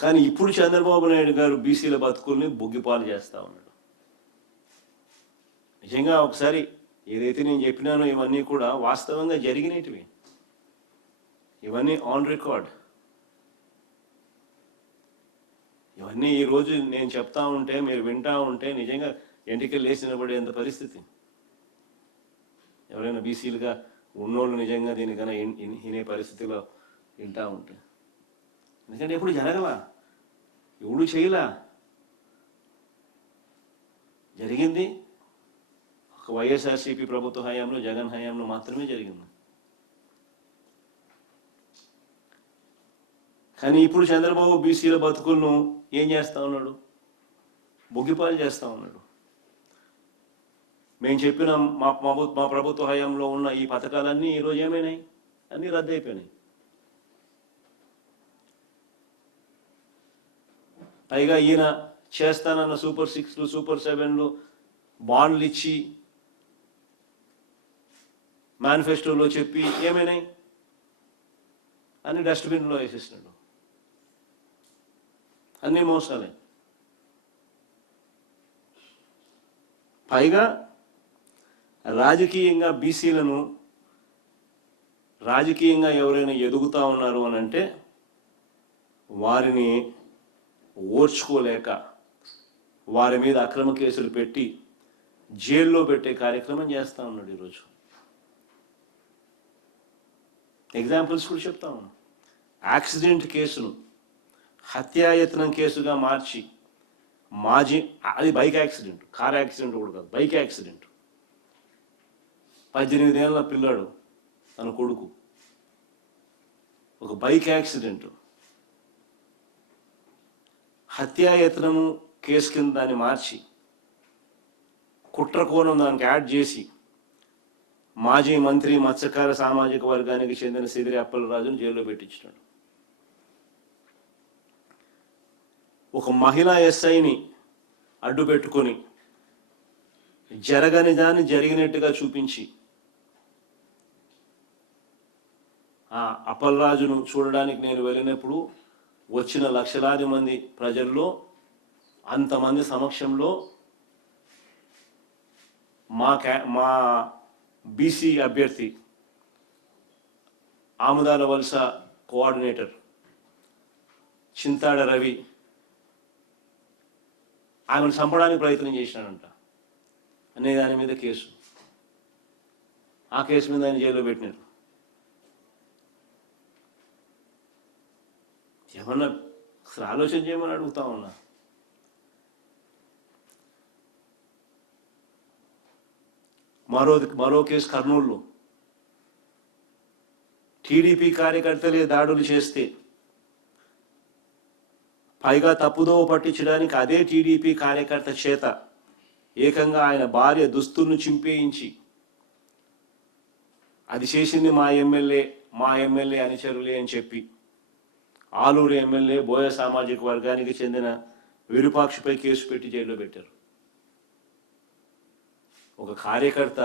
కానీ ఇప్పుడు చంద్రబాబు నాయుడు గారు బీసీల బతుకుల్ని బొగ్గిపాలు చేస్తూ ఉన్నాడు. నిజంగా ఒకసారి ఏదైతే నేను చెప్పినానో ఇవన్నీ కూడా వాస్తవంగా జరిగినటివి, ఇవన్నీ ఆన్ రికార్డ్. ఇవన్నీ ఈరోజు నేను చెప్తా ఉంటే మీరు వింటా ఉంటే నిజంగా ఎంటికలు లేచి నిలబడేంత పరిస్థితి. ఎవరైనా బీసీలుగా ఉన్నోళ్ళు నిజంగా దీనికన్నా వినే పరిస్థితిలో వింటా ఉంటే, ఎందుకంటే ఎప్పుడు జరగలా, ఎవడు చేయలా. జరిగింది ఒక వైఎస్ఆర్సీపీ ప్రభుత్వ హయాంలో, జగన్ హయాంలో మాత్రమే జరిగింది. కానీ ఇప్పుడు చంద్రబాబు బీసీల బతుకులను ఏం చేస్తూ ఉన్నాడు? బొగ్గిపాలు చేస్తూ ఉన్నాడు. మేము చెప్పిన మా ప్రభుత్వ హయాంలో ఉన్న ఈ పథకాలన్నీ ఈరోజు ఏమైనాయి? అన్నీ రద్దయిపోయినాయి. పైగా ఈయన చేస్తానన్న సూపర్ 6లు, సూపర్ 7లు బాండ్లు ఇచ్చి మేనిఫెస్టోలో చెప్పి ఏమైనాయి? అన్ని డస్ట్బిన్లో వేసేసినాడు. అన్నీ మోసాలే. పైగా రాజకీయంగా బీసీలను రాజకీయంగా ఎవరైనా ఎదుగుతా ఉన్నారు అని అంటే వారిని ఓర్చుకోలేక వారి మీద అక్రమ కేసులు పెట్టి జైల్లో పెట్టే కార్యక్రమం చేస్తూ ఉన్నాడు ఈరోజు. ఎగ్జాంపుల్స్ కూడా చెప్తా ఉన్నాను. యాక్సిడెంట్ కేసును హత్యాయత్నం కేసుగా మార్చి అది బైక్ యాక్సిడెంట్, కార్ యాక్సిడెంట్ కూడా కాదు, బైక్ యాక్సిడెంట్. 18 ఏళ్ళ పిల్లాడు తన కొడుకు, ఒక బైక్ యాక్సిడెంట్ హత్యాయత్నము కేసు కింద దాన్ని మార్చి కుట్ర కోణం దానికి యాడ్ చేసి మాజీ మంత్రి మత్స్యకార సామాజిక వర్గానికి చెందిన సిదిరి అప్పలరాజును జైల్లో పెట్టించినాడు. ఒక మహిళా ఎస్ఐని అడ్డు పెట్టుకొని జరగని దాన్ని జరిగినట్టుగా చూపించి ఆ అప్పలరాజును చూడడానికి నేను వెళ్ళినప్పుడు వచ్చిన లక్షలాది మంది ప్రజల్లో, అంతమంది సమక్షంలో మా బీసీ అభ్యర్థి ఆముదాల వలస కోఆర్డినేటర్ చింతాడ రవి ఆమెను చంపడానికి ప్రయత్నం చేసినాడంట అనే దాని మీద కేసు. ఆ కేసు మీద ఆయన జైల్లో పెట్టినారు. ఏమన్నా అసలు ఆలోచన చేయమని అడుగుతా ఉన్నా. మరో కేసు కర్నూలులో టీడీపీ కార్యకర్తలే దాడులు చేస్తే పైగా తప్పుదోవ పట్టించడానికి అదే టీడీపీ కార్యకర్త చేత ఏకంగా ఆయన భార్య దుస్తులను చింపేయించి అది చేసింది మా ఎమ్మెల్యే అనుచరులే అని చెప్పి ఆలూరు ఎమ్మెల్యే బోయ సామాజిక వర్గానికి చెందిన విరూపాక్షపై కేసు పెట్టి జైల్లో పెట్టారు. ఒక కార్యకర్త,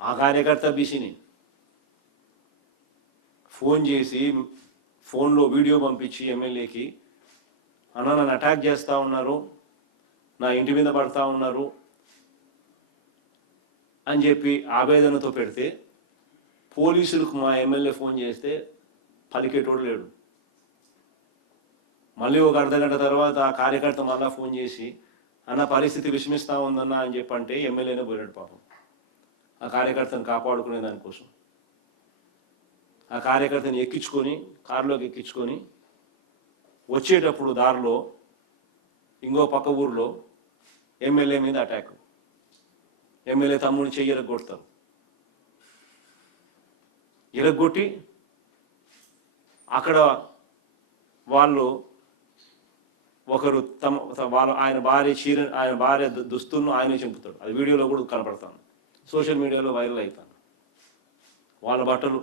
ఆ కార్యకర్త బీసీని ఫోన్ చేసి ఫోన్లో వీడియో పంపించి ఎమ్మెల్యేకి, అన్న నన్ను అటాక్ చేస్తూ ఉన్నారు, నా ఇంటి మీద పడతా ఉన్నారు అని చెప్పి ఆవేదనతో పెడితే పోలీసులకు మా ఎమ్మెల్యే ఫోన్ చేస్తే పలికేటోడు లేడు. మళ్ళీ ఒక అర్ధగంట తర్వాత ఆ కార్యకర్త మళ్ళా ఫోన్ చేసి అన్న పరిస్థితి విషమిస్తూ ఉందన్న అని చెప్పంటే ఎమ్మెల్యేనే పోయాడు పాపం ఆ కార్యకర్తను కాపాడుకునే దానికోసం. ఆ కార్యకర్తని కారులోకి ఎక్కించుకొని వచ్చేటప్పుడు దారిలో ఇంకో పక్క ఊర్లో ఎమ్మెల్యే మీద అటాక్. ఎమ్మెల్యే తమ్ముడు చెయ్యి ఇరగొడతారు. ఇరగొట్టి అక్కడ వాళ్ళు ఒకరు ఆయన భార్య దుస్తులను ఆయనే చంపుతాడు. అది వీడియోలో కూడా కనపడతాను, సోషల్ మీడియాలో వైరల్ అవుతాను. వాళ్ళ బట్టలు,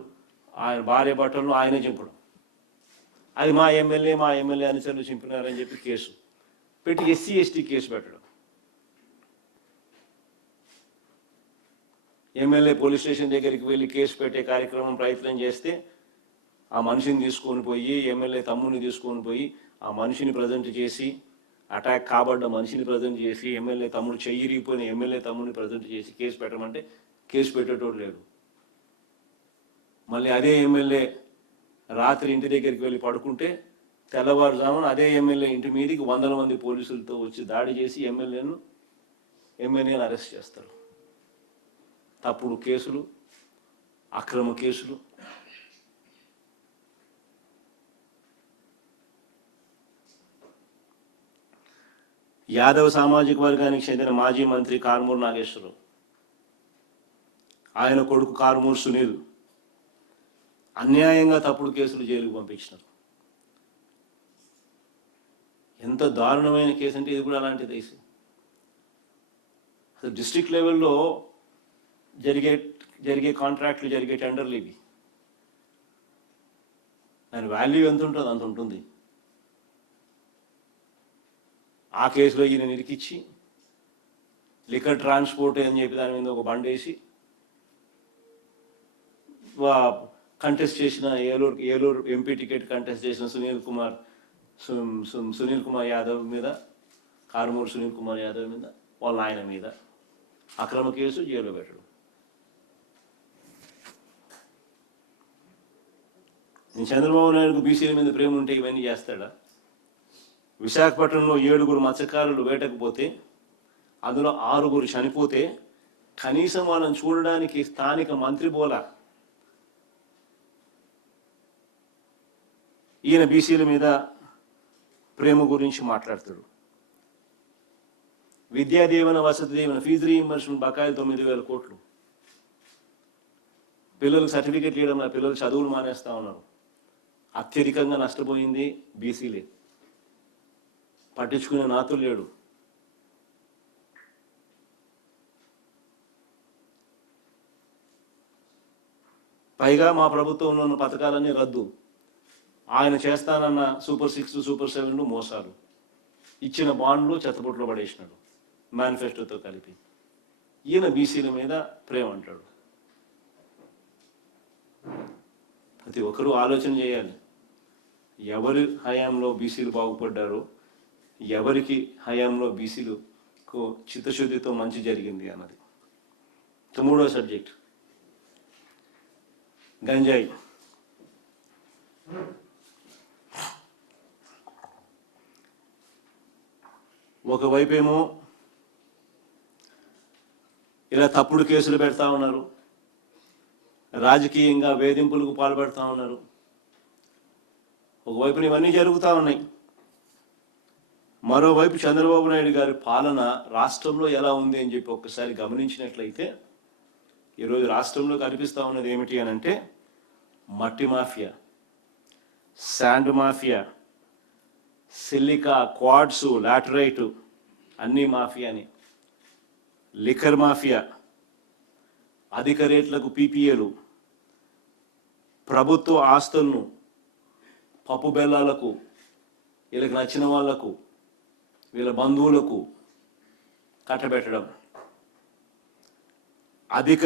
ఆయన భార్య బట్టలను ఆయనే చంపడం. అది మా ఎమ్మెల్యే అనుచరులు చింపినారని చెప్పి కేసు పెట్టి ఎస్సీ ఎస్టీ కేసు పెట్టడం. ఎమ్మెల్యే పోలీస్ స్టేషన్ దగ్గరికి వెళ్ళి కేసు పెట్టే ప్రయత్నం చేస్తే ఆ మనిషిని తీసుకొని పోయి ఎమ్మెల్యే తమ్ముని తీసుకొని పోయి ఆ మనిషిని ప్రజెంట్ చేసి అటాక్ కాబడ్డ మనిషిని ప్రజెంట్ చేసి ఎమ్మెల్యే తమ్ముడు చెయ్యిరిగిపోయిన ఎమ్మెల్యే తమ్ముడిని ప్రజెంట్ చేసి కేసు పెట్టమంటే కేసు పెట్టేటోడు లేడు. మళ్ళీ అదే ఎమ్మెల్యే రాత్రి ఇంటి దగ్గరికి వెళ్ళి పడుకుంటే తెల్లవారుజామున అదే ఎమ్మెల్యే ఇంటి మీదకి 100 మంది పోలీసులతో వచ్చి దాడి చేసి ఎమ్మెల్యేని అరెస్ట్ చేస్తారు. తప్పుడు కేసులు, అక్రమ కేసులు. యాదవ్ సామాజిక వర్గానికి చెందిన మాజీ మంత్రి కారుమూరు నాగేశ్వరరావు, ఆయన కొడుకు కారుమూరు సునీల్ అన్యాయంగా తప్పుడు కేసులు జైలుకు పంపించినారు. ఎంత దారుణమైన కేసు అంటే ఇది కూడా అలాంటిది. అసలు డిస్ట్రిక్ట్ లెవెల్లో జరిగే కాంట్రాక్ట్లు, జరిగే టెండర్లు ఇవి. దాని వాల్యూ ఎంత ఉంటుందో అంత ఉంటుంది. ఆ కేసులో ఈయన నిరికిచ్చి లిక్కర్ ట్రాన్స్పోర్ట్ అని చెప్పి దాని మీద ఒక బండి వేసి కంటెస్ట్ చేసిన ఏలూరు ఎంపీ టికెట్ కంటెస్ట్ చేసిన సునీల్ కుమార్ యాదవ్ మీద, కారుమూరు సునీల్ కుమార్ యాదవ్ మీద, వాళ్ళ ఆయన మీద అక్రమ కేసు, జైల్లో పెట్టడం. నేను చంద్రబాబు నాయుడుకు బీసీల మీద ప్రేమ ఉంటే ఇవన్నీ చేస్తాడా? విశాఖపట్నంలో 7 మత్స్యకారులు వేటకు పోతే అందులో 6 చనిపోతే కనీసం వాళ్ళని చూడడానికి స్థానిక మంత్రి బోలా. ఈయన బీసీల మీద ప్రేమ గురించి మాట్లాడతాడు. విద్యా దీవెన, వసతి దీవెన, ఫీజు రీయింబర్స్మెంట్ బకాయిలు 9,000 కోట్లు. పిల్లలకు సర్టిఫికెట్లు ఇవ్వడం, పిల్లలు చదువులు మానేస్తా ఉన్నారు. అత్యధికంగా నష్టపోయింది బీసీలే. పట్టించుకునే నాతులు లేడు. పైగా మా ప్రభుత్వంలో ఉన్న పథకాలన్నీ రద్దు. ఆయన చేస్తానన్న సూపర్ 6, సూపర్ 7 మోసాలు, ఇచ్చిన బాండ్లు చెత్తబుట్లో పడేసినాడు మేనిఫెస్టోతో కలిపి. ఈయన బీసీల మీద ప్రేమ అంటాడు. ప్రతి ఒక్కరూ ఆలోచన చేయాలి. ఎవరి హయాంలో బీసీలు బాగుపడ్డారో, ఎవరికి హయాంలో బీసీలకు చిత్తశుద్ధితో మంచి జరిగింది అన్నది. 3వ సబ్జెక్ట్ గంజాయి. ఒకవైపేమో ఇలా తప్పుడు కేసులు పెడతా ఉన్నారు, రాజకీయంగా వేధింపులకు పాల్పడుతూ ఉన్నారు. ఒకవైపున ఇవన్నీ జరుగుతూ ఉన్నాయి. మరోవైపు చంద్రబాబు నాయుడు గారి పాలన రాష్ట్రంలో ఎలా ఉంది అని చెప్పి ఒక్కసారి గమనించినట్లయితే ఈరోజు రాష్ట్రంలో కనిపిస్తూ ఉన్నది ఏమిటి అని అంటే మట్టి mafia, sand mafia, silica, quads, laterite అన్నీ మాఫియాని, లిక్కర్ మాఫియా, అధిక రేట్లకు పీపీఏలు, ప్రభుత్వ ఆస్తులను పప్పు బెల్లాలకు, వీళ్ళకి నచ్చిన వాళ్లకు, వీళ్ళ బంధువులకు కట్టబెట్టడం, అధిక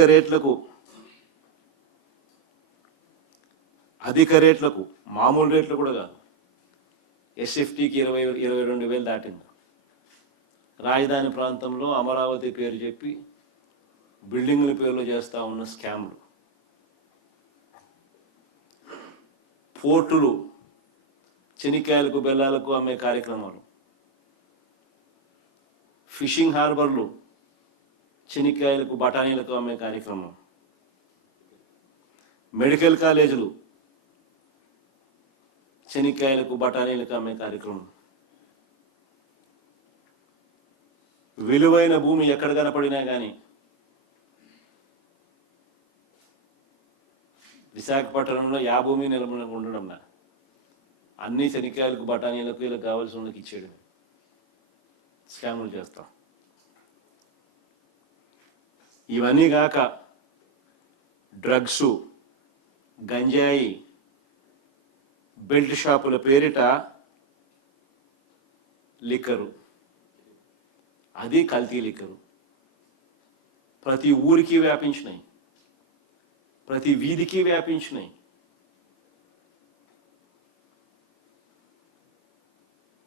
రేట్లకు మామూలు రేట్లు కూడా కాదు, ఎస్ఎఫ్టీకి 22,000 దాటింది. రాజధాని ప్రాంతంలో అమరావతి పేరు చెప్పి బిల్డింగుల పేర్లో చేస్తూ ఉన్న స్కామ్లు, పోర్టులు చెనిక్కాయలకు బెల్లాలకు అమ్మే కార్యక్రమాలు, ఫిషింగ్ హార్బర్లు చెనిక్కాయలకు బఠానీలకు అమ్మే కార్యక్రమం, మెడికల్ కాలేజీలు చెనిక్కాయలకు బఠానీలకు అమ్మే కార్యక్రమం, విలువైన భూమి ఎక్కడ కనపడినా కానీ విశాఖపట్నంలో యా భూమి నిలబడి ఉండడం, అన్ని చెనిక్కాయలకు బఠానీలకు వీళ్ళకి కావాల్సిన వాళ్ళకి ఇచ్చేయడం, స్కాములు చేస్తాం. ఇవన్నీ కాక డ్రగ్స్, గంజాయి, బెల్ట్ షాపుల పేరిట లిక్కరు, అది కల్తీ లిక్కరు ప్రతి ఊరికి వ్యాపించినాయి, ప్రతి వీధికి వ్యాపించినాయి.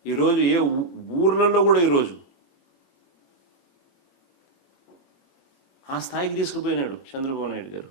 ఈరోజు ఏ ఊర్లలో కూడా ఈరోజు ఆ స్థాయికి తీసుకుపోయినాడు చంద్రబాబు నాయుడు గారు.